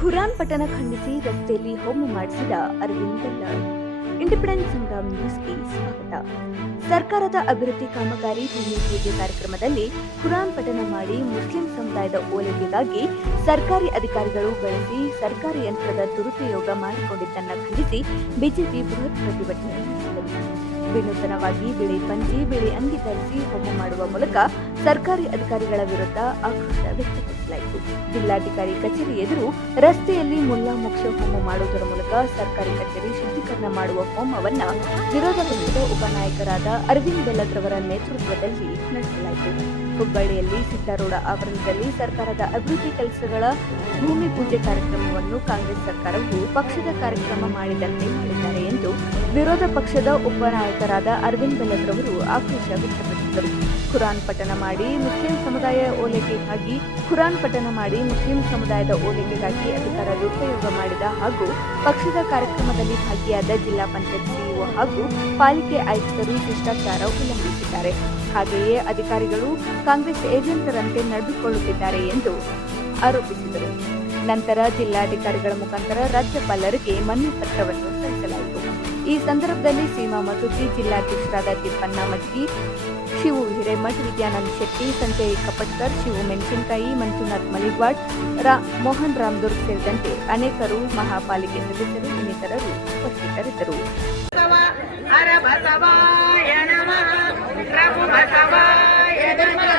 ಖುರಾನ್ ಪಠಣ ಖಂಡಿಸಿ ರಸ್ತೆಯಲ್ಲಿ ಹೋಮ ಮಾಡಿಸಿದ ಅರವಿಂದ್ ಬೆಲ್ಲರ್ ಇಂಡಿಪೆಂಡೆನ್ಸ್ ಸಂಗ್ರಾಮ್ ನ್ಯೂಸ್ಗೆ ಸ್ವಾಗತ. ಸರ್ಕಾರದ ಅಭಿವೃದ್ಧಿ ಕಾಮಗಾರಿ ಭೂಮಿ ಪೂಜೆ ಕಾರ್ಯಕ್ರಮದಲ್ಲಿ ಖುರಾನ್ ಪಠಣ ಮಾಡಿ ಮುಸ್ಲಿಂ ಸಮುದಾಯದ ಓಲೈಕೆಗಾಗಿ ಸರ್ಕಾರಿ ಅಧಿಕಾರಿಗಳು ಬಳಸಿ ಸರ್ಕಾರಿ ಯಂತ್ರದ ದುರುಪಯೋಗ ಮಾಡಿಕೊಂಡಿದ್ದನ್ನು ಖಂಡಿಸಿ ಬಿಜೆಪಿ ಬೃಹತ್ ಪ್ರತಿಭಟನೆ ವಿನೂತನವಾಗಿ ಬಿಳಿ ಪಂಚಿ, ಬಿಳಿ ಅಂಗಿ ಧರಿಸಿ ಹೋಮ ಮಾಡುವ ಮೂಲಕ ಸರ್ಕಾರಿ ಅಧಿಕಾರಿಗಳ ವಿರುದ್ಧ ಆಕ್ರೋಶ ವ್ಯಕ್ತಪಡಿಸಲಾಯಿತು. ಜಿಲ್ಲಾಧಿಕಾರಿ ಕಚೇರಿ ಎದುರು ರಸ್ತೆಯಲ್ಲಿ ಮುಲ್ಲಾ ಮೋಕ್ಷ ಹೋಮ ಮಾಡುವುದರ ಮೂಲಕ ಸರ್ಕಾರಿ ಕಚೇರಿ ಶುದ್ಧೀಕರಣ ಮಾಡುವ ಹೋಮವನ್ನ ವಿರೋಧ ಪಕ್ಷದ ಉಪನಾಯಕರಾದ ಅರವಿಂದ್ ಬೆಲ್ಲದ್ರವರ ನೇತೃತ್ವದಲ್ಲಿ ನಡೆಸಲಾಯಿತು. ಹುಬ್ಬಳ್ಳಿಯಲ್ಲಿ ಸಿದ್ದಾರೂಢ ಆವರಣದಲ್ಲಿ ಸರ್ಕಾರದ ಅಭಿವೃದ್ಧಿ ಕೆಲಸಗಳ ಭೂಮಿ ಪೂಜೆ ಕಾರ್ಯಕ್ರಮವನ್ನು ಕಾಂಗ್ರೆಸ್ ಸರ್ಕಾರವು ಪಕ್ಷದ ಕಾರ್ಯಕ್ರಮ ಮಾಡಿದಂತೆ ಮಾಡಿದ್ದಾರೆ ಎಂದು ವಿರೋಧ ಪಕ್ಷದ ಉಪನಾಯಕರಾದ ಅರವಿಂದ್ ಬೆಲ್ಲದ್ರವರು ಆಕ್ರೋಶ ವ್ಯಕ್ತಪಡಿಸಿದರು. ಖುರಾನ್ ಪಠಣ ಮಾಡಿ ಮುಸ್ಲಿಂ ಸಮುದಾಯ ಓಲೈಕೆಗಾಗಿ ಖುರಾನ್ ಪಠಣ ಮಾಡಿ ಮುಸ್ಲಿಂ ಸಮುದಾಯದ ಓಲೈಕೆಗಾಗಿ ಅಧಿಕಾರ ದುರುಪಯೋಗ ಮಾಡಿದ ಹಾಗೂ ಪಕ್ಷದ ಕಾರ್ಯಕ್ರಮದಲ್ಲಿ ಭಾಗಿಯಾದ ಜಿಲ್ಲಾ ಪಂಚಾಯತ್ ಸಿಇಒ ಹಾಗೂ ಪಾಲಿಕೆ ಆಯುಕ್ತರು ಶಿಷ್ಟಾಚಾರ ಉಲ್ಲಂಘಿಸಿದ್ದಾರೆ. ಹಾಗೆಯೇ ಅಧಿಕಾರಿಗಳು ಕಾಂಗ್ರೆಸ್ ಏಜೆಂಟರಂತೆ ನಡೆದುಕೊಳ್ಳುತ್ತಿದ್ದಾರೆ ಎಂದು ಆರೋಪಿಸಿದರು. ನಂತರ ಜಿಲ್ಲಾಧಿಕಾರಿಗಳ ಮುಖಾಂತರ ರಾಜ್ಯಪಾಲರಿಗೆ ಮನವಿ ಪತ್ರವನ್ನು ಈ ಸಂದರ್ಭದಲ್ಲಿ ಸೀಮಾ ಮಸೂತಿ ಜಿಲ್ಲಾಧ್ಯಕ್ಷರಾದ ತಿಪ್ಪಣ್ಣ ಮಜ್ಗಿ ಶಿವು ಹಿರೇಮಠ್ ವಿದ್ಯಾನಂದ್ ಶೆಟ್ಟಿ ಸಂಜಯ್ ಕಪಟ್ಕರ್ ಶಿವು ಮೆಣಸಿನಕಾಯಿ ಮಂಜುನಾಥ್ ಮಲಿಗ್ವಾಡ್ ರಾ ಮೋಹನ್ ರಾಮದುರ್ಗ್ ಸೇರಿದಂತೆ ಅನೇಕರು ಮಹಾಪಾಲಿಕೆ ಸದಸ್ಯರು ಇನ್ನಿತರರು ಉಪಸ್ಥಿತರಿದ್ದರು ಬಸವ ಹರ ಬಸವಾಯ ನಮಃ ಪ್ರಭು ಬಸವಾಯ ನಮಃ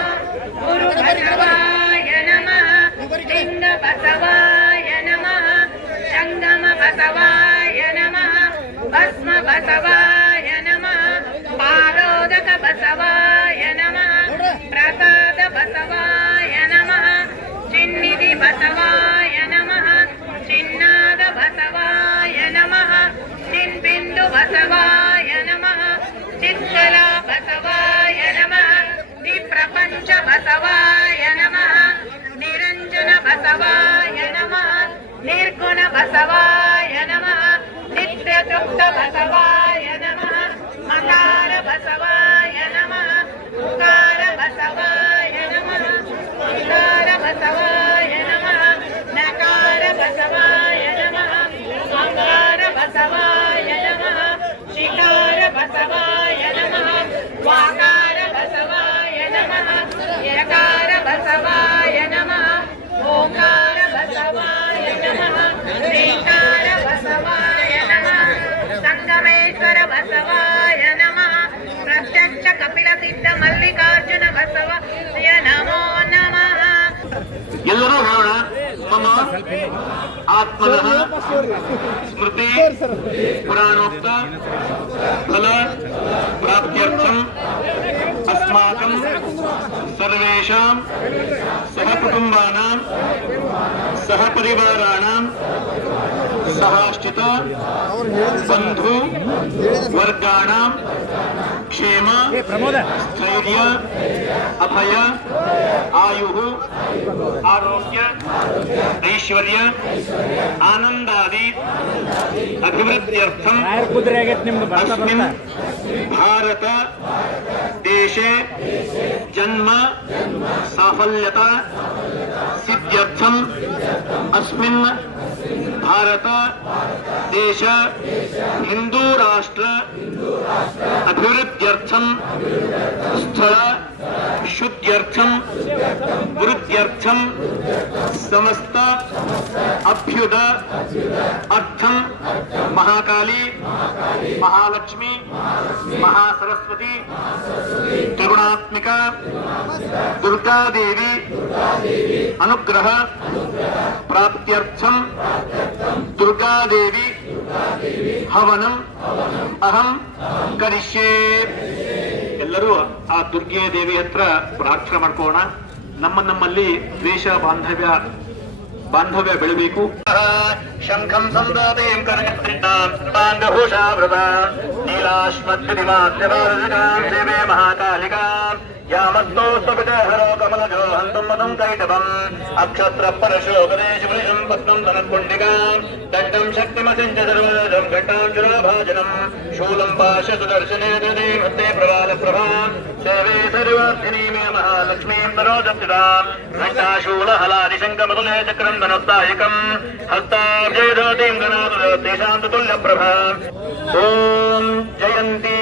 ಗುರು ಬಸವಾಯ ನಮಃ ಲಿಂಗ ಬಸವಾಯ ನಮಃ ಸಂಗಮ ಬಸವಾಯ ನಮಃ భస్మ బసవాయ నమ పారోదక బసవాయ నమ ప్రసాద బసవాయ నమ చిన్నిధి బసవాయ నమ చిన్నాద బసవాయ నమ చిన్బిందు బసవాయ నమ చిత్కలా బసవాయ నమ ప్రపంచ బసవాయ నమ నిరంజన బసవాయ నమ నిర్గుణ బసవాయ Bye-bye. ಎಲ್ಲರೂ ಹೇಳೋಣ ಮಮ ಆತ್ಮನಃ ಸ್ಮೃತಿ ಪುರಾಣೋಕ್ತ ಫಲ ಪ್ರಾಪ್ತ್ಯರ್ಥಂ ಅಸ್ಮಾಕಂ ಸರ್ವೇಷಾಂ ಸಹ ಕುಟುಂಬಾನಾಂ ಸಹ ಪರಿವಾರಾಣಾಂ सहाश्चित बंधु वर्गा क्षेम स्थर्य अभय आयु आरोग्य ऐश्वर्य आनंदादी अभिवृद्ध्यर्थम भारत देशे जन्म साफल्यता सिद्ध्यर्थम अस्मिन् भारत देशे जन्म साफल्यता सिद्ध्यर्थम् अस्मिन् भारत देश हिन्दू राष्ट्र अभिवृद्ध्यर्थं स्थल शुद्ध्यर्थं वृद्ध्यर्थं समस्त अभ्युद अर्थं महाकाली महालक्ष्मी महासरस्वती त्रिगुणात्मिक ಆಧ್ಯಾತ್ಮಿಕ ದುರ್ಗಾದೇವಿ ಅನುಗ್ರಹ ಪ್ರಾಪ್ತ್ಯರ್ಥಂ ದುರ್ಗಾದೇವಿ ಹವನ ಅಹಂ ಕರಿಷ್ಯೆ. ಎಲ್ಲರೂ ಆ ದುರ್ಗೆಯ ದೇವಿ ಹತ್ರ ಪ್ರಾರ್ಥನೆ ಮಾಡ್ಕೋಣ. ನಮ್ಮ ನಮ್ಮಲ್ಲಿ ದ್ವೇಷ ಬಾಂಧವ್ಯ ಬಾಂಧವ್ಯ ಬೆಳಬೇಕು. ಶಂಖಂ ಸಂಧಾತೆ ಕರಗತ್ತಿಂದ ಸರ್ವಾಂಗ ಭೂಷಾ नीलाश्वत्रिमाद्यवासिकां शिवे महाकालिकाम् అక్షత్రపరశోకరేశం పద్మం తనకుండిగా దట్టం శక్తిమసించర్వం ఘటాంజురాభాజనం. శూలం పాశ సుదర్శనే దేవతే ప్రవాల ప్రభా. సేవే సర్వాధిని మే మహాలక్ష్మీం నరోదప్తిదాం ఘటాశూలహలాదిశంకమతులే చక్రం ధనస్థాయకం హస్తాబ్జయధోతిం గణాదులే శాంతతుల్య ప్రభా ఓం జయంతి.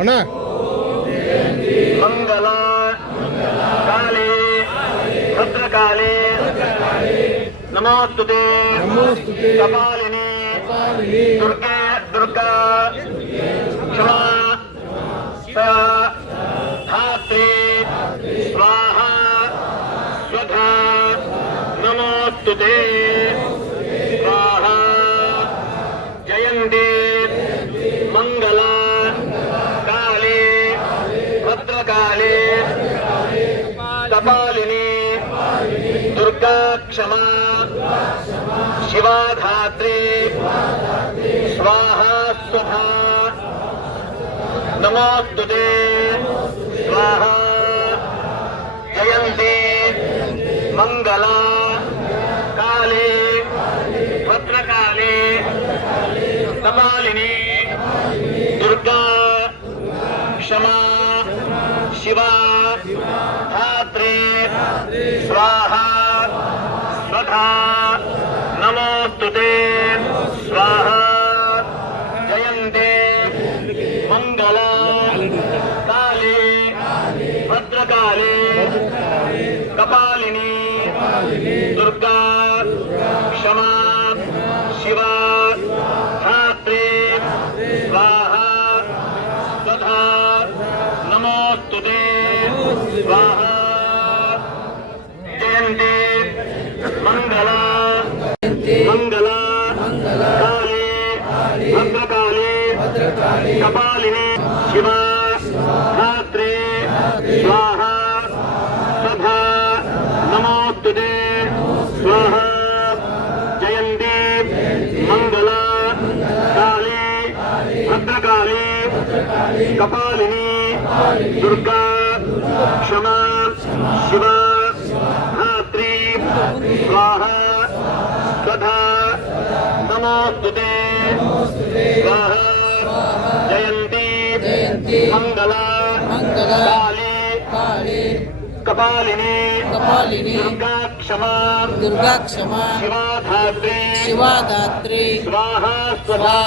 అన్నా. మంగళ కాళీ భద్రకాళీ నమోస్తు కపాలిని దుర్గే దుర్గా క్షమా ధాత్రి స్వాహ స్వధ నమోస్తు दुर्गा क्षमा शिवाधात्री। स्वाहा स्वभा नमोस्तुते स्वाहा। जयंती मंगला काले। भद्रकाले। कमालिनी दुर्गा। क्षमा। शिवा। धात्रे। स्वाहा। స్తుతే స్వాహ कपालिनी दुर्गा क्षमा शिवा धात्री स्वाहा तथा नमोस्तुते स्वाहा जयंती मंगला काली कपालिनी कपालिनी। दुर्गा क्षमा दुर्गा क्षमा। शिवा धात्री। शिवा धात्री। स्वाहा स्वधा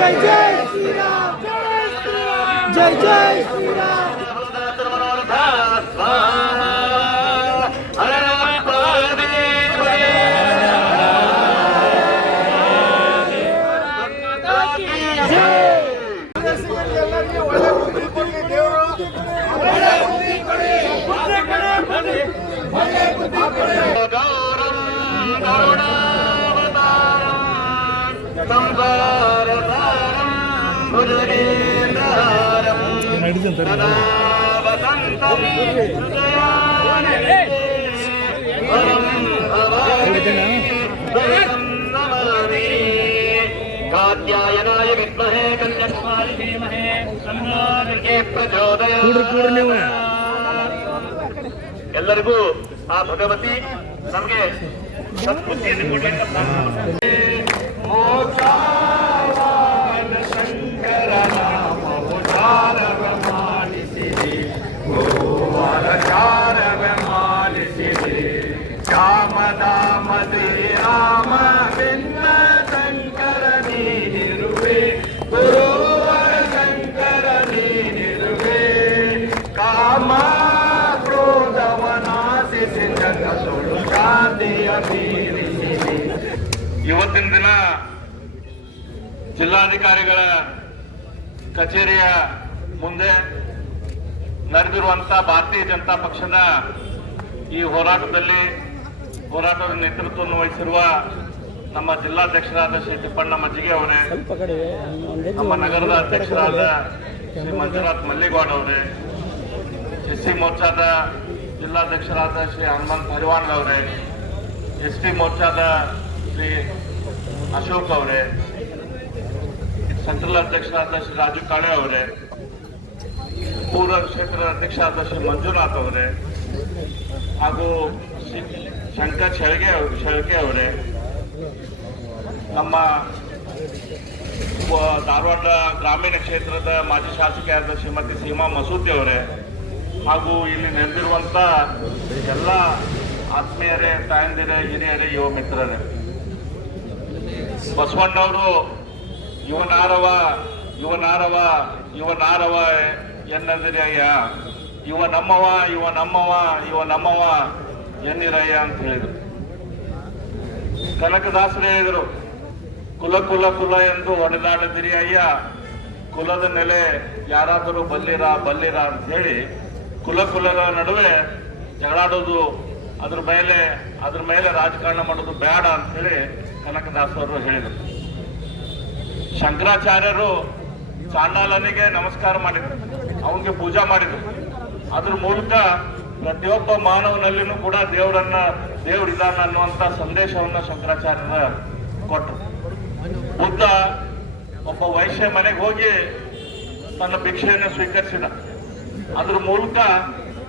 JJ! JJ! JJ! JJ! ಕಾತ್ಯಾಯನಾಯ ವಿದ್ಮಹೇ ಕನ್ಯಸ್ಮಾರಿ ಧೀಮಹೇ ತನ್ನೋ ದುರ್ಗೆ ಪ್ರಚೋದಯ ಕೂಡ್ರಿ ಕೂಡ್ರಿ ನೀವು ಎಲ್ಲರಿಗೂ ಆ ಭಗವತಿ ನಮಗೆ ಸದ್ಬುದ್ಧಿಯನ್ನು ಕೊಡ್ಲಿ ಅಂತ ಪ್ರಾರ್ಥನೆ ಮಾಡ್ತೀನಿ. ಇವತ್ತಿನ ದಿನ ಜಿಲ್ಲಾಧಿಕಾರಿಗಳ ಕಚೇರಿಯ ಮುಂದೆ ನಡೆದಿರುವಂತ ಭಾರತೀಯ ಜನತಾ ಪಕ್ಷದ ಈ ಹೋರಾಟದಲ್ಲಿ ಹೋರಾಟದ ನೇತೃತ್ವವನ್ನು ವಹಿಸಿರುವ ನಮ್ಮ ಜಿಲ್ಲಾಧ್ಯಕ್ಷರಾದ ಶ್ರೀ ತಿಪ್ಪಣ್ಣ ಮಜ್ಜಿಗೆ ಅವರೇ, ನಮ್ಮ ನಗರದ ಅಧ್ಯಕ್ಷರಾದ ಶ್ರೀ ಮಂಜುನಾಥ್ ಮಲ್ಲಿಗೌಡ ಅವರೇ ಎಸ್ ಸಿ ಮೋರ್ಚಾದ ಜಿಲ್ಲಾಧ್ಯಕ್ಷರಾದ ಶ್ರೀ ಹನುಮಂತ್ ಹರಿವಾಣ್ ಅವರೇ ಎಸ್ ಟಿ ಮೋರ್ಚಾದ ಶ್ರೀ ಅಶೋಕ್ ಅವರೇ ಸೆಂಟ್ರಲ್ ಅಧ್ಯಕ್ಷರಾದ ಶ್ರೀ ರಾಜು ಕಾಳೆ ಅವರೇ, ಪೂರ್ವ ಕ್ಷೇತ್ರ ಅಧ್ಯಕ್ಷರಾದ ಶ್ರೀ ಮಂಜುನಾಥ್ ಅವರೇ, ಹಾಗೂ ಶಂಕರ್ ಶೆಳಗೆ ಶೆಳಗೆ ಅವರೇ. ನಮ್ಮ ಧಾರವಾಡ ಗ್ರಾಮೀಣ ಕ್ಷೇತ್ರದ ಮಾಜಿ ಶಾಸಕಿಯಾದ ಶ್ರೀಮತಿ ಸೀಮಾ ಮಸೂದಿ ಅವರೇ, ಹಾಗೂ ಇಲ್ಲಿ ನೆರೆದಿರುವಂತ ಎಲ್ಲ ಆತ್ಮೀಯರೇ, ತಾಯಂದಿರೇ, ಹಿರಿಯರೇ, ಯುವ ಮಿತ್ರರೇ. ಬಸವಣ್ಣವರು ಇವನಾರವ ಇವನಾರವ ಇವನಾರವ ಎನ್ನದಿರಯ್ಯ ಇವ ನಮ್ಮವ ಇವ ನಮ್ಮವ ಇವ ನಮ್ಮವ ಎನ್ನಿರಯ್ಯ ಅಂತ ಹೇಳಿದರು. ಕನಕದಾಸರೇ ಹೇಳಿದರು, ಕುಲ ಕುಲ ಕುಲ ಎಂದು ಹೊಡೆದಾಡದಿರಿ ಅಯ್ಯ. ಕುಲದ ನೆಲೆ ಯಾರಾದರೂ ಬಲ್ಲಿರ ಬಲ್ಲಿರ ಅಂತ ಹೇಳಿ, ಕುಲ, ಕುಲದ ನಡುವೆ ಜಗಳಾಡೋದು, ಅದ್ರ ಮೇಲೆ ಅದ್ರ ಮೇಲೆ ರಾಜಕಾರಣ ಮಾಡೋದು ಬೇಡ ಅಂತ ಹೇಳಿ ಕನಕದಾಸರು ಹೇಳಿದರು. ಶಂಕರಾಚಾರ್ಯರು ಚಾಂಡಾಲನಿಗೆ ನಮಸ್ಕಾರ ಮಾಡಿದರು. ಅವನಿಗೆ ಪೂಜಾ ಮಾಡಿದರು. ಅದ್ರ ಮೂಲಕ ಪ್ರತಿಯೊಬ್ಬ ಮಾನವನಲ್ಲಿನೂ ಕೂಡ ದೇವರನ್ನ ದೇವರಿದ್ದಾನೆ ಅನ್ನುವಂತ ಸಂದೇಶವನ್ನು ಶಂಕರಾಚಾರ್ಯರ ಕೊಟ್ಟರು ಬುದ್ಧ ಒಬ್ಬ ವೈಶ್ಯ ಮನೆಗೆ ಹೋಗಿ ತನ್ನ ಭಿಕ್ಷೆಯನ್ನು ಸ್ವೀಕರಿಸಿದ. ಅದ್ರ ಮೂಲಕ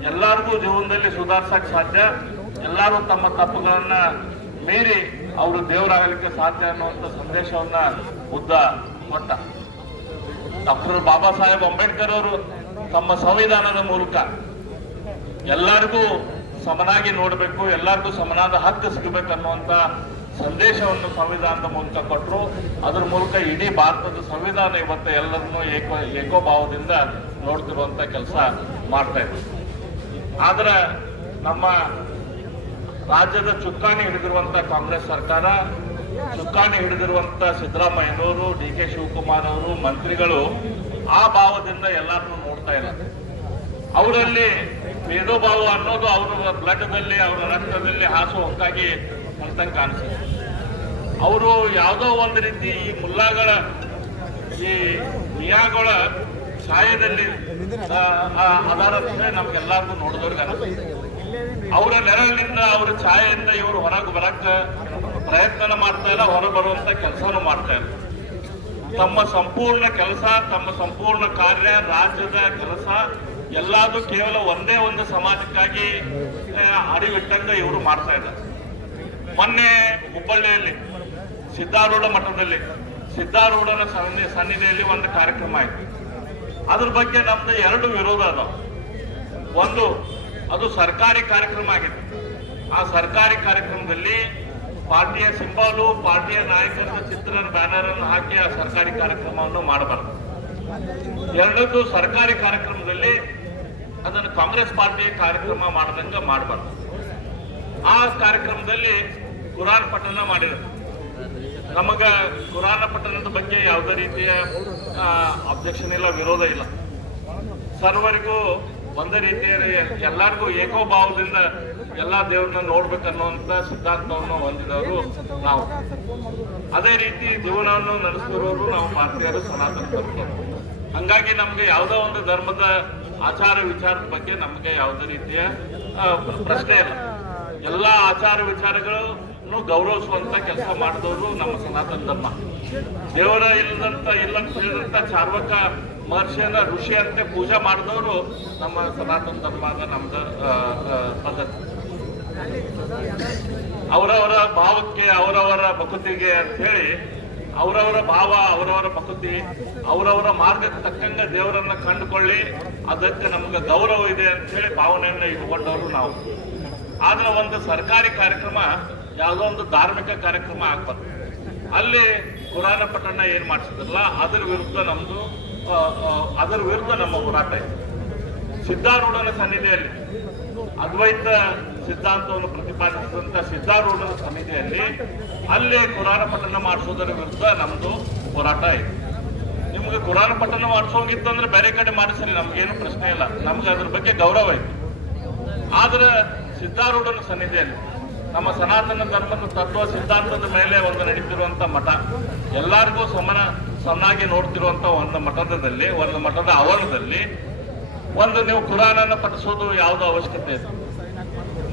ಎಲ್ಲರಿಗೂ ಜೀವನದಲ್ಲಿ ಸುಧಾರಿಸಕ್ ಸಾಧ್ಯ. ಎಲ್ಲರೂ ತಮ್ಮ ತಪ್ಪುಗಳನ್ನ ಮೀರಿ ಅವರು ದೇವರಾಗಲಿಕ್ಕೆ ಸಾಧ್ಯ ಅನ್ನುವಂಥ ಸಂದೇಶವನ್ನ ಬುದ್ಧ ಕೊಟ್ಟ. ಡಾಕ್ಟರ್ ಬಾಬಾ ಸಾಹೇಬ್ ಅಂಬೇಡ್ಕರ್ ಅವರು ತಮ್ಮ ಸಂವಿಧಾನದ ಮೂಲಕ ಎಲ್ಲರಿಗೂ ಸಮನಾಗಿ ನೋಡಬೇಕು, ಎಲ್ಲರಿಗೂ ಸಮನಾದ ಹಕ್ಕು ಸಿಗಬೇಕು ಅನ್ನುವಂತ ಸಂದೇಶವನ್ನು ಸಂವಿಧಾನದ ಮೂಲಕ ಕೊಟ್ಟರು ಅದ್ರ ಮೂಲಕ ಇಡೀ ಭಾರತದ ಸಂವಿಧಾನ ಇವತ್ತು ಎಲ್ಲರನ್ನೂ ಏಕೋ, ಏಕೋಭಾವದಿಂದ ನೋಡ್ತಿರುವಂತ ಕೆಲಸ ಮಾಡ್ತಾ ಇದೆ. ಆದ್ರೆ ನಮ್ಮ ರಾಜ್ಯದ ಚುಕ್ಕಾಣಿ ಹಿಡಿದಿರುವಂತ ಕಾಂಗ್ರೆಸ್ ಸರ್ಕಾರ, ಚುಕ್ಕಾಣಿ ಹಿಡಿದಿರುವಂತ ಸಿದ್ದರಾಮಯ್ಯನವರು, ಡಿ ಕೆ ಶಿವಕುಮಾರ್ ಅವರು, ಮಂತ್ರಿಗಳು ಆ ಭಾವದಿಂದ ಎಲ್ಲರನ್ನೂ ನೋಡ್ತಾ ಇಲ್ಲ ಅವರಲ್ಲಿ ಭೇದಭಾವ ಅನ್ನೋದು ಅವರ ಬ್ಲಡ್ನಲ್ಲಿ, ಅವರ ರಕ್ತದಲ್ಲಿ ಹಾಸು ಹೊಕ್ಕಾಗಿ ಅಂತಂಗೆ ಕಾಣಿಸುತ್ತೆ. ಅವರು ಯಾವುದೋ ಒಂದು ರೀತಿ ಈ ಮುಲ್ಲಾಗಳ, ಈ ನಿಯಾಗಳ ಛಾಯದಲ್ಲಿ ಅದಾರ ನಮ್ಗೆಲ್ಲರಿಗೂ ನೋಡಿದವ್ರಿಗೆ ಅನಿಸುತ್ತೆ. ಅವರ ನೆರಳಿನಿಂದ ಅವರ ಛಾಯೆಯಿಂದ ಇವರು ಹೊರಗೆ ಬರಕ್ಕ ಪ್ರಯತ್ನ ಮಾಡ್ತಾ ಇಲ್ಲ ಹೊರ ಬರುವಂತ ಕೆಲಸನೂ ಮಾಡ್ತಾ ಇಲ್ಲ. ತಮ್ಮ ಸಂಪೂರ್ಣ ಕೆಲಸ, ತಮ್ಮ ಸಂಪೂರ್ಣ ಕಾರ್ಯ, ರಾಜ್ಯದ ಕೆಲಸ, ಎಲ್ಲಾದು ಕೇವಲ ಒಂದೇ ಒಂದು ಸಮಾಜಕ್ಕಾಗಿ ಅರಿವಿಟ್ಟಂಗ ಇವರು ಮಾಡ್ತಾ ಇದ್ದಾರೆ. ಮೊನ್ನೆ ಹುಬ್ಬಳ್ಳಿಯಲ್ಲಿ ಸಿದ್ಧಾರೂಢ ಮಠದಲ್ಲಿ ಸಿದ್ಧಾರೂಢನ ಸನ್ನಿ, ಸನ್ನಿಧಿಯಲ್ಲಿ ಒಂದು ಕಾರ್ಯಕ್ರಮ ಆಯ್ತು. ಅದ್ರ ಬಗ್ಗೆ ನಮ್ದು ಎರಡು ವಿರೋಧ ಅದಾವ. ಒಂದು ಅದು ಸರ್ಕಾರಿ ಕಾರ್ಯಕ್ರಮ ಆಗಿತ್ತು. ಆ ಸರ್ಕಾರಿ ಕಾರ್ಯಕ್ರಮದಲ್ಲಿ ಪಾರ್ಟಿಯ ಸಿಂಬಾಲು, ಪಾರ್ಟಿಯ ನಾಯಕರ ಚಿತ್ರ ಬ್ಯಾನರ್ ಅನ್ನು ಹಾಕಿ ಆ ಸರ್ಕಾರಿ ಕಾರ್ಯಕ್ರಮವನ್ನು ಮಾಡಬಾರದು. ಎರಡಕ್ಕೂ ಸರ್ಕಾರಿ ಕಾರ್ಯಕ್ರಮದಲ್ಲಿ ಅದನ್ನು ಕಾಂಗ್ರೆಸ್ ಪಾರ್ಟಿಯ ಕಾರ್ಯಕ್ರಮ ಮಾಡದಂಗ ಮಾಡಬಾರ್ದು. ಆ ಕಾರ್ಯಕ್ರಮದಲ್ಲಿ ಕುರಾನ್ ಪಠನ ಮಾಡಿದರು. ನಮಗ ಕುರಾನ ಪಠನದ ಬಗ್ಗೆ ಯಾವುದೇ ರೀತಿಯ ಅಬ್ಜೆಕ್ಷನ್ ಇಲ್ಲ, ವಿರೋಧ ಇಲ್ಲ. ಸರ್ವರಿಗೂ ಒಂದೇ ರೀತಿಯಲ್ಲಿ ಎಲ್ಲರಿಗೂ ಏಕೋಭಾವದಿಂದ ಎಲ್ಲಾ ದೇವ್ರನ್ನ ನೋಡ್ಬೇಕನ್ನುವಂತ ಸಿದ್ಧಾಂತವನ್ನು ಹೊಂದಿದವರು ನಾವು. ಅದೇ ರೀತಿ ಜೀವನವನ್ನು ನಡೆಸಿರೋರು ನಾವು ಭಾರತೀಯರು ಸನಾತನ ಧರ್ಮ ಹಂಗಾಗಿ ನಮ್ಗೆ ಯಾವುದೋ ಒಂದು ಧರ್ಮದ ಆಚಾರ ವಿಚಾರದ ಬಗ್ಗೆ ನಮಗೆ ಯಾವುದೇ ರೀತಿಯ ಪ್ರಶ್ನೆ ಇಲ್ಲ. ಎಲ್ಲಾ ಆಚಾರ ವಿಚಾರಗಳನ್ನು ಗೌರವಿಸುವಂತ ಕೆಲಸ ಮಾಡಿದವರು ನಮ್ಮ ಸನಾತನ ಧರ್ಮ. ದೇವರ ಇಲ್ಲದಂತ, ಇಲ್ಲಂತ ಹೇಳಿದಂತ ಚಾರ್ವಕ ಮಹರ್ಷಿಯನ್ನ ಋಷಿ ಅಂತ ಪೂಜೆ ಮಾಡಿದವರು ನಮ್ಮ ಸನಾತನ ಧರ್ಮದ ನಮ್ದು ಪದ್ಧತಿ. ಅವರವರ ಭಾವಕ್ಕೆ, ಅವರವರ ಭಕುತಿಗೆ ಅಂತ ಹೇಳಿ ಅವರವರ ಭಾವ, ಅವರವರ ಭಕುತಿ, ಅವರವರ ಮಾರ್ಗಕ್ಕೆ ತಕ್ಕಂಗ ದೇವರನ್ನ ಕಂಡುಕೊಳ್ಳಿ ಅದಕ್ಕೆ ನಮ್ಗೆ ಗೌರವ ಇದೆ ಅಂತ ಹೇಳಿ ಭಾವನೆಯನ್ನ ಇಟ್ಕೊಂಡವರು ನಾವು. ಆದ್ರೆ ಒಂದು ಸರ್ಕಾರಿ ಕಾರ್ಯಕ್ರಮ, ಯಾವುದೋ ಒಂದು ಧಾರ್ಮಿಕ ಕಾರ್ಯಕ್ರಮ ಆಗ್ಬಾರ್ದು. ಅಲ್ಲಿ ಕುರಾನ ಪಟ್ಟಣ ಏನ್ ಮಾಡಿಸಿದ್ರಲ್ಲ, ಅದರ ವಿರುದ್ಧ ನಮ್ದು ಅದರ ವಿರುದ್ಧ ನಮ್ಮ ಹೋರಾಟ ಇದೆ. ಸಿದ್ಧಾರೂಢನ ಸನ್ನಿಧಿಯಲ್ಲಿ, ಅದ್ವೈತ ಸಿದ್ಧಾಂತವನ್ನು ಪ್ರತಿಪಾದಿಸಿದಂತ ಸಿದ್ಧಾರೂಢನ ಸನ್ನಿಧಿಯಲ್ಲಿ ಅಲ್ಲಿ ಕುರಾನ ಪಠನ ಮಾಡಿಸೋದರ ವಿರುದ್ಧ ನಮ್ದು ಹೋರಾಟ ಇದೆ. ನಿಮ್ಗೆ ಕುರಾನ ಪಠಣ ಮಾಡಿಸೋಂಗಿತ್ತಂದ್ರೆ ಬೇರೆ ಕಡೆ ಮಾಡಿಸಲಿ, ನಮ್ಗೇನು ಪ್ರಶ್ನೆ ಇಲ್ಲ. ನಮ್ಗೆ ಅದ್ರ ಬಗ್ಗೆ ಗೌರವ ಇದೆ. ಆದ್ರೆ ಸಿದ್ಧಾರೂಢನ ಸನ್ನಿಧಿಯಲ್ಲಿ ನಮ್ಮ ಸನಾತನ ಧರ್ಮದ ತತ್ವ ಸಿದ್ಧಾಂತದ ಮೇಲೆ ಒಂದು ನಡೀತಿರುವಂತ ಮಠ, ಎಲ್ಲರಿಗೂ ಸಮನ ಸಮನಾಗಿ ನೋಡ್ತಿರುವಂತ ಒಂದು ಮಠದಲ್ಲಿ, ಒಂದು ಮಠದ ಆವರಣದಲ್ಲಿ ಒಂದು ನೀವು ಕುರಾನನ್ನ ಪಠಿಸೋದು ಯಾವ್ದು ಅವಶ್ಯಕತೆ ಇದೆ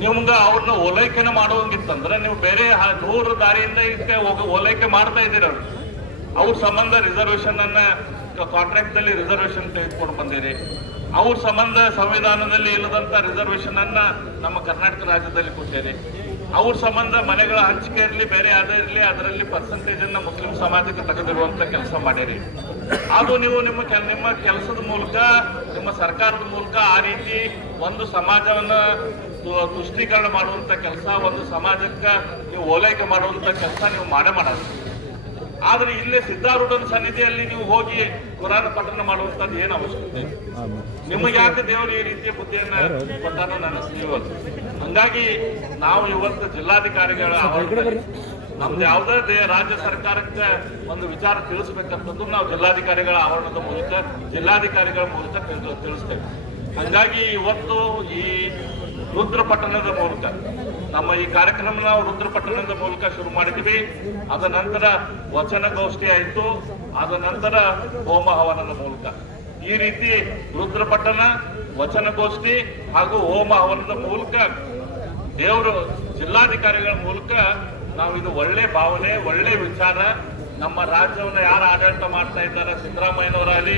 ನಿಮ್ಗೆ ಅವ್ರನ್ನ ಓಲೈಕೆನ ಮಾಡುವಂಗಿತ್ತಂದ್ರೆ ನೀವು ಬೇರೆ ದೂರ ದಾರಿಯಿಂದ ಇದಕ್ಕೆ ಓಲೈಕೆ ಮಾಡ್ತಾ ಇದ್ದೀರ ಅವ್ರು ಅವ್ರ ಸಂಬಂಧ ರಿಸರ್ವೇಶನ್ ಅನ್ನ ಕಾಂಟ್ರಾಕ್ಟ್ನಲ್ಲಿ ರಿಸರ್ವೇಶನ್ ತೆಗೆದುಕೊಂಡು ಬಂದಿರಿ. ಅವ್ರ ಸಂಬಂಧ ಸಂವಿಧಾನದಲ್ಲಿ ಇಲ್ಲದಂತ ರಿಸರ್ವೇಶನ್ ಅನ್ನ ನಮ್ಮ ಕರ್ನಾಟಕ ರಾಜ್ಯದಲ್ಲಿ ಕೊಟ್ಟಿರಿ. ಅವ್ರ ಸಂಬಂಧ ಮನೆಗಳ ಹಂಚಿಕೆ ಇರಲಿ, ಬೇರೆ ಯಾವುದೇ ಇರಲಿ, ಅದರಲ್ಲಿ ಪರ್ಸೆಂಟೇಜ್ ಅನ್ನ ಮುಸ್ಲಿಂ ಸಮಾಜಕ್ಕೆ ತೆಗೆದಿರುವಂತ ಕೆಲಸ ಮಾಡಿರಿ. ಅದು ನೀವು ನಿಮ್ಮ ನಿಮ್ಮ ಕೆಲಸದ ಮೂಲಕ, ನಿಮ್ಮ ಸರ್ಕಾರದ ಮೂಲಕ ಆ ರೀತಿ ಒಂದು ಸಮಾಜವನ್ನ ತುಷ್ಟೀಕರಣ ಮಾಡುವಂತ ಕೆಲಸ, ಒಂದು ಸಮಾಜಕ್ಕೆ ನೀವು ಓಲೈಕೆ ಮಾಡುವಂತ ಕೆಲಸ ನೀವು ಮಾಡೇ ಮಾಡೋದು ಆದ್ರೆ ಇಲ್ಲೇ ಸಿದ್ಧಾರೂಢನ ಸನ್ನಿಧಿಯಲ್ಲಿ ನೀವು ಹೋಗಿ ಕುರಾನ ಪಠಣ ಮಾಡುವಂತದ್ದು ಏನು ಅವಶ್ಯಕತೆ. ನಿಮಗೆ ಯಾಕೆ ದೇವರು ಈ ರೀತಿಯ ಬುದ್ಧಿಯನ್ನ ಕೊಟ್ಟಾನೋ ನನ್ನ ತಿಳಿಯೋದು ಹಂಗಾಗಿ ನಾವು ಇವತ್ತು ಜಿಲ್ಲಾಧಿಕಾರಿಗಳ ನಮ್ದು ಯಾವುದೇ ರಾಜ್ಯ ಸರ್ಕಾರಕ್ಕೆ ಒಂದು ವಿಚಾರ ತಿಳಿಸ್ಬೇಕಂತಂದು ನಾವು ಜಿಲ್ಲಾಧಿಕಾರಿಗಳ ಆವರಣದ ಮೂಲಕ ಜಿಲ್ಲಾಧಿಕಾರಿಗಳ ಮೂಲಕ ತಿಳ್ಸ್- ತಿಳಿಸ್ತೇವೆ ಹಂಗಾಗಿ ಇವತ್ತು ಈ ರುದ್ರಪಟ್ಟಣದ ಮೂಲಕ ನಮ್ಮ ಈ ಕಾರ್ಯಕ್ರಮ ನಾವು ರುದ್ರಪಟ್ಟಣದ ಮೂಲಕ ಶುರು ಮಾಡಿದ್ವಿ. ಅದ ನಂತರ ವಚನಗೋಷ್ಠಿ ಆಯಿತು. ಅದ ನಂತರ ಹೋಮ ಹವನದ ಮೂಲಕ. ಈ ರೀತಿ ರುದ್ರಪಟ್ಟಣ ವಚನ ವಚನಗೋಷ್ಠಿ ಹಾಗೂ ಹೋಮ ಹವನದ ಮೂಲಕ ದೇವರು, ಜಿಲ್ಲಾಧಿಕಾರಿಗಳ ಮೂಲಕ ನಾವು ಇದು ಒಳ್ಳೆ ಭಾವನೆ, ಒಳ್ಳೆ ವಿಚಾರ. ನಮ್ಮ ರಾಜ್ಯವನ್ನು ಯಾರು ಆಡಳಿತ ಮಾಡ್ತಾ ಇದ್ದಾರೆ? ಸಿದ್ದರಾಮಯ್ಯನವರಾಗಲಿ,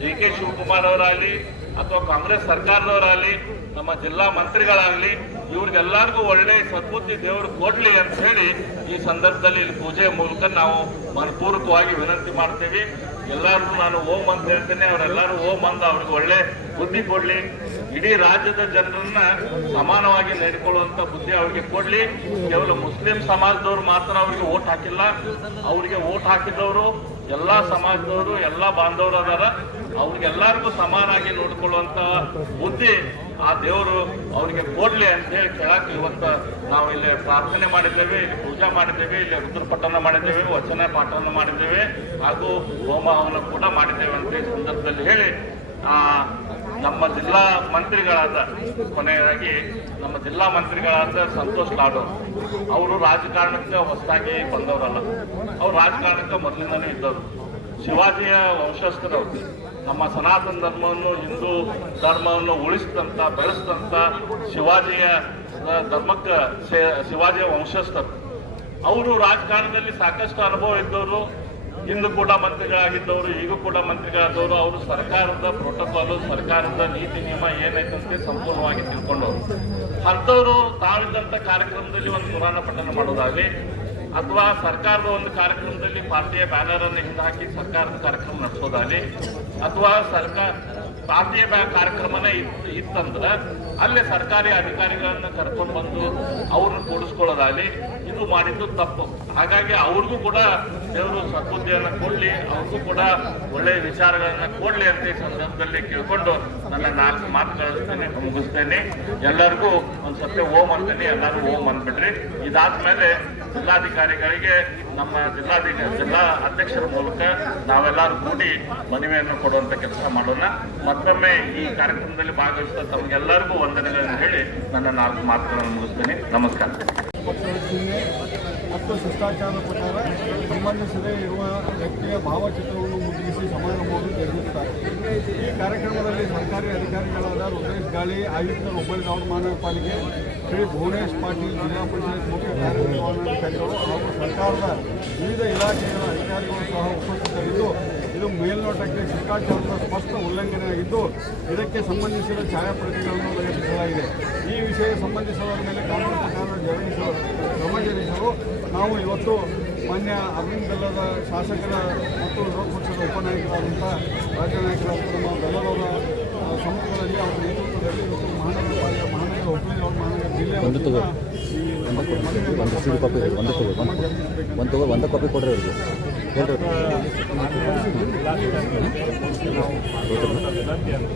ಡಿ ಕೆ ಶಿವಕುಮಾರ್ ಅವರಾಗಲಿ ಅಥವಾ ಕಾಂಗ್ರೆಸ್ ಸರ್ಕಾರದವರಾಗಲಿ, ನಮ್ಮ ಜಿಲ್ಲಾ ಮಂತ್ರಿಗಳಾಗಲಿ ಇವ್ರಿಗೆಲ್ಲರಿಗೂ ಒಳ್ಳೆ ಸದ್ಬುದ್ಧಿ ದೇವರು ಕೊಡ್ಲಿ ಅಂತ ಹೇಳಿ ಈ ಸಂದರ್ಭದಲ್ಲಿ ಇಲ್ಲಿ ಪೂಜೆ ಮೂಲಕ ನಾವು ಮನಪೂರ್ವಕವಾಗಿ ವಿನಂತಿ ಮಾಡ್ತೇವೆ. ಎಲ್ಲರಿಗೂ ನಾನು ಓಂ ಅಂತ ಹೇಳ್ತೇನೆ. ಅವರೆಲ್ಲರೂ ಓಂ ಅಂದ ಅವ್ರಿಗೆ ಒಳ್ಳೆ ಬುದ್ಧಿ ಕೊಡ್ಲಿ. ಇಡೀ ರಾಜ್ಯದ ಜನರನ್ನ ಸಮಾನವಾಗಿ ನಡ್ಕೊಳ್ಳುವಂತ ಬುದ್ಧಿ ಅವ್ರಿಗೆ ಕೊಡ್ಲಿ. ಕೇವಲ ಮುಸ್ಲಿಂ ಸಮಾಜದವ್ರು ಮಾತ್ರ ಅವ್ರಿಗೆ ಓಟ್ ಹಾಕಿಲ್ಲ. ಅವ್ರಿಗೆ ಓಟ್ ಹಾಕಿದವರು ಎಲ್ಲಾ ಸಮಾಜದವರು, ಎಲ್ಲಾ ಬಾಂಧವರು ಅದಾರ. ಅವ್ರಿಗೆಲ್ಲರಿಗೂ ಸಮಾನಾಗಿ ನೋಡ್ಕೊಳ್ಳುವಂತ ಬುದ್ಧಿ ಆ ದೇವರು ಅವರಿಗೆ ಕೊಡ್ಲಿ ಅಂತ ಹೇಳಿ ಕೇಳಕ್ಕೆ ಇವತ್ತು ನಾವು ಇಲ್ಲಿ ಪ್ರಾರ್ಥನೆ ಮಾಡಿದ್ದೇವೆ, ಇಲ್ಲಿ ಪೂಜಾ ಮಾಡಿದ್ದೇವೆ, ಇಲ್ಲಿ ರುದ್ರ ಪಠಣ ಮಾಡಿದ್ದೇವೆ, ವಚನ ಪಾಠನ ಮಾಡಿದ್ದೇವೆ, ಹಾಗೂ ಹೋಮ ಹವನ ಕೂಡ ಮಾಡಿದ್ದೇವೆ ಅಂತ ಈ ಸಂದರ್ಭದಲ್ಲಿ ಹೇಳಿ ನಮ್ಮ ಜಿಲ್ಲಾ ಮಂತ್ರಿಗಳಾದ ಕೊನೆಯದಾಗಿ ನಮ್ಮ ಜಿಲ್ಲಾ ಮಂತ್ರಿಗಳಾದ ಸಂತೋಷ್ ಲಾಡು ಅವರು ರಾಜಕಾರಣಕ್ಕೆ ಹೊಸದಾಗಿ ಬಂದವರಲ್ಲ ಅವ್ರು ರಾಜಕಾರಣಕ್ಕೆ ಮೊದಲಿಂದಲೂ ಇದ್ದವರು ಶಿವಾಜಿಯ ವಂಶಸ್ಥರವರು. ನಮ್ಮ ಸನಾತನ ಧರ್ಮವನ್ನು, ಹಿಂದೂ ಧರ್ಮವನ್ನು ಉಳಿಸಿದಂತ ಬೆಳೆಸಿದಂತ ಶಿವಾಜಿಯ ಧರ್ಮಕ್ಕೆ ಶಿವಾಜಿಯ ವಂಶಸ್ಥರು. ಅವರು ರಾಜಕಾರಣದಲ್ಲಿ ಸಾಕಷ್ಟು ಅನುಭವ ಇದ್ದವರು, ಹಿಂದೂ ಕೂಡ ಮಂತ್ರಿಗಳಾಗಿದ್ದವರು, ಈಗ ಕೂಡ ಮಂತ್ರಿಗಳಾದವರು, ಅವರು ಸರ್ಕಾರದ ಪ್ರೋಟೋಕಾಲು ಸರ್ಕಾರದ ನೀತಿ ನಿಯಮ ಏನೈತಂತೆ ಸಂಪೂರ್ಣವಾಗಿ ತಿಳ್ಕೊಂಡವರು. ಅಂಥವ್ರು ತಾವಿದ್ದಂಥ ಕಾರ್ಯಕ್ರಮದಲ್ಲಿ ಒಂದು ಪುರಾಣ ಪಠನ ಮಾಡೋದಾಗಲಿ ಅಥವಾ ಸರ್ಕಾರದ ಒಂದು ಕಾರ್ಯಕ್ರಮದಲ್ಲಿ ಪಾರ್ಟಿಯ ಬ್ಯಾನರ್ ಅನ್ನು ಹಿಂದೆ ಹಾಕಿ ಸರ್ಕಾರದ ಕಾರ್ಯಕ್ರಮ ನಡೆಸೋದಾಗಲಿ, ಅಥವಾ ಸರ್ಕಾರ, ಪಾರ್ಟಿಯ ಬ್ಯಾ ಕಾರ್ಯಕ್ರಮನೇ ಇತ್ ಇತ್ತಂದ್ರೆ ಅಲ್ಲೇ ಸರ್ಕಾರಿ ಅಧಿಕಾರಿಗಳನ್ನ ಕರ್ಕೊಂಡು ಬಂದು ಅವ್ರನ್ನ ಕೂಡಿಸ್ಕೊಳ್ಳೋದಾಗಲಿ, ಇದು ಮಾಡಿದ್ದು ತಪ್ಪು. ಹಾಗಾಗಿ ಅವ್ರಿಗೂ ಕೂಡ ದೇವರು ಸದ್ಬುದ್ಧಿಯನ್ನು ಕೊಡಲಿ, ಅವ್ರಿಗೂ ಕೂಡ ಒಳ್ಳೆಯ ವಿಚಾರಗಳನ್ನು ಕೊಡಲಿ ಅಂತ ಈ ಸಂದರ್ಭದಲ್ಲಿ ಕೇಳ್ಕೊಂಡು ನನ್ನ ನಾಲ್ಕು ಮಾತು ಕಳಿಸ್ತೇನೆ, ಮುಗಿಸ್ತೇನೆ. ಎಲ್ಲರಿಗೂ ಒಂದು ಸತ್ಯ ಓಂ ಅಂತೇನೆ, ಎಲ್ಲರೂ ಓಂ ಅಂದ್ಬಿಟ್ರಿ ಇದಾದ್ಮೇಲೆ ಜಿಲ್ಲಾಧಿಕಾರಿಗಳಿಗೆ, ನಮ್ಮ ಜಿಲ್ಲಾಧಿಕಾರಿ ಜಿಲ್ಲಾ ಅಧ್ಯಕ್ಷರ ಮೂಲಕ ನಾವೆಲ್ಲರೂ ಕೂಡಿ ಮನವಿಯನ್ನು ಕೊಡುವಂತ ಕೆಲಸ ಮಾಡೋಣ. ಮತ್ತೊಮ್ಮೆ ಈ ಕಾರ್ಯಕ್ರಮದಲ್ಲಿ ಭಾಗವಹಿಸಿದ ತಮಗೆಲ್ಲರಿಗೂ ವಂದನೆಗಳನ್ನು ಹೇಳಿ ನನ್ನ ನಾಲ್ಕು ಮಾತುಗಳನ್ನು ಮುಗಿಸ್ತೇನೆ. ನಮಸ್ಕಾರ. ಮತ್ತು ಶಿಷ್ಟಾಚಾರ ಪ್ರಕಾರ ಸಂಬಂಧಿಸದೇ ಇರುವ ವ್ಯಕ್ತಿಯ ಭಾವಚಿತ್ರವನ್ನು ಮುದ್ರಿಸಿ ಸಮಾರಂಭವನ್ನು ಜರುಗಿಸುತ್ತಾರೆ. ಈ ಕಾರ್ಯಕ್ರಮದಲ್ಲಿ ಸರ್ಕಾರಿ ಅಧಿಕಾರಿಗಳಾದ ರುದ್ರೇಶ್ ಗಾಳಿ, ಆಯುಕ್ತ ಹುಬ್ಬಳ್ಳಿ ಮಹಾನಗರ ಪಾಲಿಕೆ, ಶ್ರೀ ಭುವನೇಶ್ ಪಾಟೀಲ್ ಜಿಲ್ಲಾ ಪಂಚಾಯತ್ ಮುಖ್ಯ ಕಾರ್ಯನಿರ್ವಹಣಾಧಿಕಾರಿಗಳು ಹಾಗೂ ಸರ್ಕಾರದ ವಿವಿಧ ಇಲಾಖೆಗಳ ಅಧಿಕಾರಿಗಳು ಸಹ ಉಪಸ್ಥಿತರಿದ್ದು, ಇದು ಮೇಲ್ನೋಟಕ್ಕೆ ಶಿಷ್ಟಾಚಾರದ ಸ್ಪಷ್ಟ ಉಲ್ಲಂಘನೆಯಾಗಿದ್ದು, ಇದಕ್ಕೆ ಸಂಬಂಧಿಸಿದ ಛಾಯಾಪ್ರತಿಗಳನ್ನು ಒದಗಿಸಲಾಗಿದೆ. ಈ ವಿಷಯ ಸಂಬಂಧಿಸಿದವರ ಮೇಲೆ ಕಾನೂನು ಪ್ರಕಾರ ಜರುಗಿಸಲು ಕ್ರಮ ಜರುಗಿಸಲು ನಾವು ಇವತ್ತು ಮಾನ್ಯ ಅರವಿಂದ್ ಬೆಲ್ಲದ ಶಾಸಕರ ಮತ್ತು ವಿರೋಧ ಪಕ್ಷದ ಉಪನಾಯಕರಾದಂಥ ರಾಜ್ಯ ನಾಯಕರಾದ ನಮ್ಮ ಬೆಲ್ಲದವರ ಸಮ್ಮುಖದಲ್ಲಿ ಅವರ ನೇತೃತ್ವದಲ್ಲಿ ಇವತ್ತು ಮಹಾನಗರ ಮಹಾನಗರ ಹುಬ್ಬಳ್ಳಿ ಅವ್ರ ಮಹಾನಗರ ಜಿಲ್ಲೆ ಒಂದು ಸಿಡಿ ಕಾಪಿ ಒಂದು ತಗೋ ಒಂದು ಒಂದು ತಗೋ ಒಂದು ಕಾಪಿ ಕೊಡ್ರಿ ಅವ್ರಿಗೆ. ಹೇಳ್ರಿ.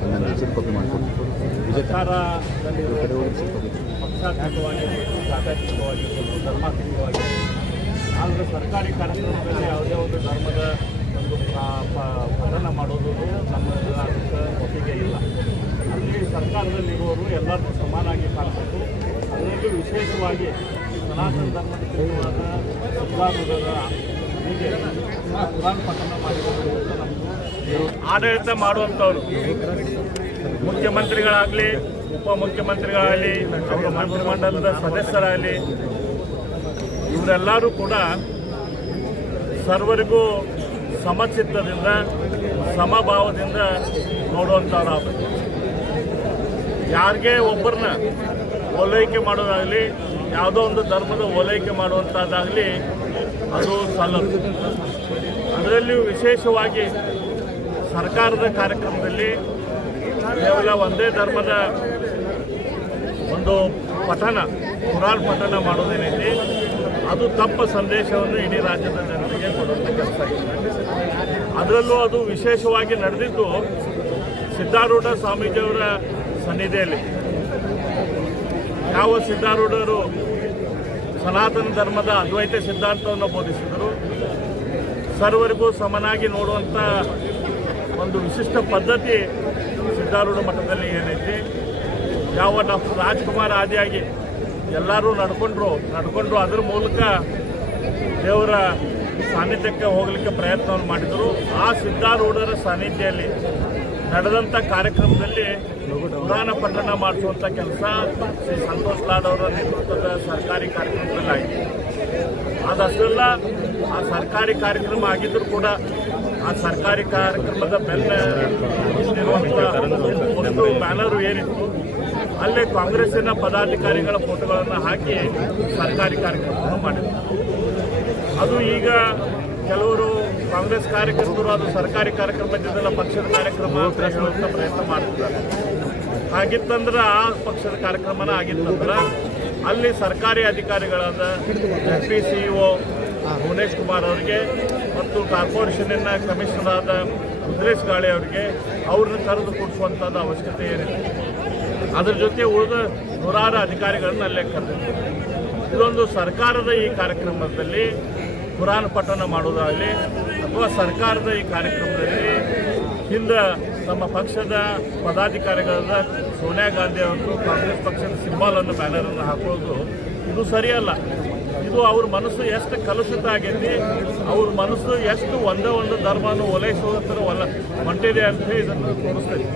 ನನ್ನ ರಿಸಿಪ್ಟ್ ಕಾಪಿ ಮಾಡಿಕೊಡಿ. ವಿಜಯ್ ಈ ಕಡೆ ಹೋಗಿ ಆದರೆ ಸರ್ಕಾರಿ ಕಾರ್ಯಕ್ರಮದಲ್ಲಿ ಯಾವುದೇ ಒಂದು ಧರ್ಮದ ಒಂದು ಪಠನ ಮಾಡೋದು ನಮ್ಮ ಅದಕ್ಕೆ ಒಪ್ಪಿಗೆ ಇಲ್ಲ. ಅಲ್ಲಿ ಸರ್ಕಾರದಲ್ಲಿರುವವರು ಎಲ್ಲರಿಗೂ ಸಮಾನಾಗಿ ಕಾಣಬೇಕು. ಅದರಲ್ಲೂ ವಿಶೇಷವಾಗಿ ಸನಾತನ ಧರ್ಮದ ಕುರಿತಾದ ಸಿದ್ಧಾರೂಢರ ಹೀಗೆ ಕುರಾನ್ ಪಠನ ಮಾಡಿರೋದು ಆಡಳಿತ ಮಾಡುವಂಥವ್ರು. ಮುಖ್ಯಮಂತ್ರಿಗಳಾಗಲಿ, ಉಪಮುಖ್ಯಮಂತ್ರಿಗಳಾಗಲಿ ಅವರ ಮಂತ್ರಿಮಂಡಲದ ಸದಸ್ಯರಾಗಲಿ ಇವರೆಲ್ಲರೂ ಕೂಡ ಸರ್ವರಿಗೂ ಸಮಚಿತ್ತದಿಂದ, ಸಮಭಾವದಿಂದ ನೋಡುವಂಥವ್ರು ಆಗಬೇಕು ಯಾರಿಗೆ ಒಬ್ಬರನ್ನ ಓಲೈಕೆ ಮಾಡೋದಾಗಲಿ, ಯಾವುದೋ ಒಂದು ಧರ್ಮದ ಓಲೈಕೆ ಮಾಡುವಂಥದ್ದಾಗಲಿ ಅದು ಸಲ್ಲದು. ಅದರಲ್ಲಿಯೂ ವಿಶೇಷವಾಗಿ ಸರ್ಕಾರದ ಕಾರ್ಯಕ್ರಮದಲ್ಲಿ ಕೇವಲ ಒಂದೇ ಧರ್ಮದ ಒಂದು ಪಠನ ಪುರಾಣ ಪಠನ ಮಾಡೋದೇನೈತಿ ಅದು ತಪ್ಪ ಸಂದೇಶವನ್ನು ಇಡೀ ರಾಜ್ಯದ ಜನರಿಗೆ ಕೊಡುವಂಥ ಕೆಲಸ ಅದರಲ್ಲೂ ಅದು ವಿಶೇಷವಾಗಿ ನಡೆದಿದ್ದು ಸಿದ್ಧಾರೂಢ ಸ್ವಾಮೀಜಿಯವರ ಸನ್ನಿಧಿಯಲ್ಲಿ. ಯಾವ ಸಿದ್ಧಾರೂಢರು ಸನಾತನ ಧರ್ಮದ ಅದ್ವೈತ ಸಿದ್ಧಾಂತವನ್ನು ಬೋಧಿಸಿದರು ಸರ್ವರಿಗೂ ಸಮನಾಗಿ ನೋಡುವಂಥ ಒಂದು ವಿಶಿಷ್ಟ ಪದ್ಧತಿ ಸಿದ್ಧಾರೂಢ ಮಠದಲ್ಲಿ ಏನೈತಿ ಯಾವ ಡಾಕ್ಟರ್ ರಾಜ್ಕುಮಾರ್ ಆದಿಯಾಗಿ ಎಲ್ಲರೂ ನಡ್ಕೊಂಡ್ರು ನಡ್ಕೊಂಡ್ರು ಅದ್ರ ಮೂಲಕ ದೇವರ ಸಾನ್ನಿಧ್ಯಕ್ಕೆ ಹೋಗಲಿಕ್ಕೆ ಪ್ರಯತ್ನವನ್ನು ಮಾಡಿದರು. ಆ ಸಿದ್ಧಾರೂಢರ ಸಾನ್ನಿಧ್ಯದಲ್ಲಿ ನಡೆದಂಥ ಕಾರ್ಯಕ್ರಮದಲ್ಲಿ ಪುರಾಣ ಪಠಣ ಮಾಡಿಸುವಂಥ ಕೆಲಸ ಶ್ರೀ ಸಂತೋಷ್ ಲಾಡ್ ಅವರ ನೇತೃತ್ವದ ಸರ್ಕಾರಿ ಕಾರ್ಯಕ್ರಮದಲ್ಲಿ ಆಯಿತು. ಅದಷ್ಟೆಲ್ಲ ಆ ಸರ್ಕಾರಿ ಕಾರ್ಯಕ್ರಮ ಆಗಿದ್ದರೂ ಕೂಡ ಆ ಸರ್ಕಾರಿ ಕಾರ್ಯಕ್ರಮದ ಬೆನ್ನ ಬ್ಯಾನರು ಏನಿತ್ತು ಅಲ್ಲೇ ಕಾಂಗ್ರೆಸ್ಸಿನ ಪದಾಧಿಕಾರಿಗಳ ಫೋಟೋಗಳನ್ನು ಹಾಕಿ ಸರ್ಕಾರಿ ಕಾರ್ಯಕ್ರಮವನ್ನು ಮಾಡಿದರು. ಅದು ಈಗ ಕೆಲವರು ಕಾಂಗ್ರೆಸ್ ಕಾರ್ಯಕರ್ತರು ಅದು ಸರ್ಕಾರಿ ಕಾರ್ಯಕ್ರಮದಿಂದಲ್ಲ ಪಕ್ಷದ ಕಾರ್ಯಕ್ರಮ ಅಂತ ಹೇಳುವಂಥ ಪ್ರಯತ್ನ ಮಾಡ್ತಿದ್ದಾರೆ. ಹಾಗಿತ್ತಂದ್ರೆ ಆ ಪಕ್ಷದ ಕಾರ್ಯಕ್ರಮನ ಆಗಿತ್ತಂದ್ರೆ ಅಲ್ಲಿ ಸರ್ಕಾರಿ ಅಧಿಕಾರಿಗಳಾದ S P C O Bhuvanesh Kumar ಅವರಿಗೆ ಮತ್ತು ಕಾರ್ಪೊರೇಷನಿನ ಕಮಿಷನರ್ ಆದ ರುದ್ರೇಶ್ ಗಾಳಿ ಅವರಿಗೆ ಅವ್ರನ್ನ ಕರೆದು ಕೊಡಿಸುವಂಥದ್ದು ಅವಶ್ಯಕತೆ ಏನಿದೆ. ಅದ್ರ ಜೊತೆ ಉಳಿದ ನೂರಾರು ಅಧಿಕಾರಿಗಳನ್ನ ಅಲ್ಲೇ ಕರೆದಿದ್ದೆ ಇದೊಂದು ಸರ್ಕಾರದ ಈ ಕಾರ್ಯಕ್ರಮದಲ್ಲಿ ಕುರಾನ್ ಪಠನ ಮಾಡೋದಾಗಲಿ ಅಥವಾ ಸರ್ಕಾರದ ಈ ಕಾರ್ಯಕ್ರಮದಲ್ಲಿ ಹಿಂದೆ ನಮ್ಮ ಪಕ್ಷದ ಪದಾಧಿಕಾರಿಗಳಾದ ಸೋನಿಯಾ ಗಾಂಧಿ ಅವರು ಕಾಂಗ್ರೆಸ್ ಪಕ್ಷದ ಸಿಂಬಾಲನ್ನು ಬ್ಯಾನರನ್ನು ಹಾಕೋದು ಇದು ಸರಿಯಲ್ಲ. ಇದು ಅವ್ರ ಮನಸ್ಸು ಎಷ್ಟು ಕಲುಷಿತ ಆಗೈತಿ, ಅವ್ರ ಮನಸ್ಸು ಎಷ್ಟು ಒಂದೇ ಒಂದು ಧರ್ಮವನ್ನು ಓಲೈಸುವಂಥ ಒಲ ಹೊಂಟಿದೆ ಅಂತ ಇದನ್ನು ತೋರಿಸ್ತೈತಿ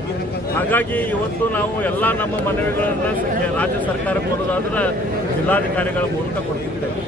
ಹಾಗಾಗಿ ಇವತ್ತು ನಾವು ಎಲ್ಲ ನಮ್ಮ ಮನವಿಗಳನ್ನು ರಾಜ್ಯ ಸರ್ಕಾರಕ್ಕೆ ಬರೋದಾದ್ರೆ ಜಿಲ್ಲಾಧಿಕಾರಿಗಳ ಮೂಲಕ ಕೊಡ್ತಿದ್ದೇವೆ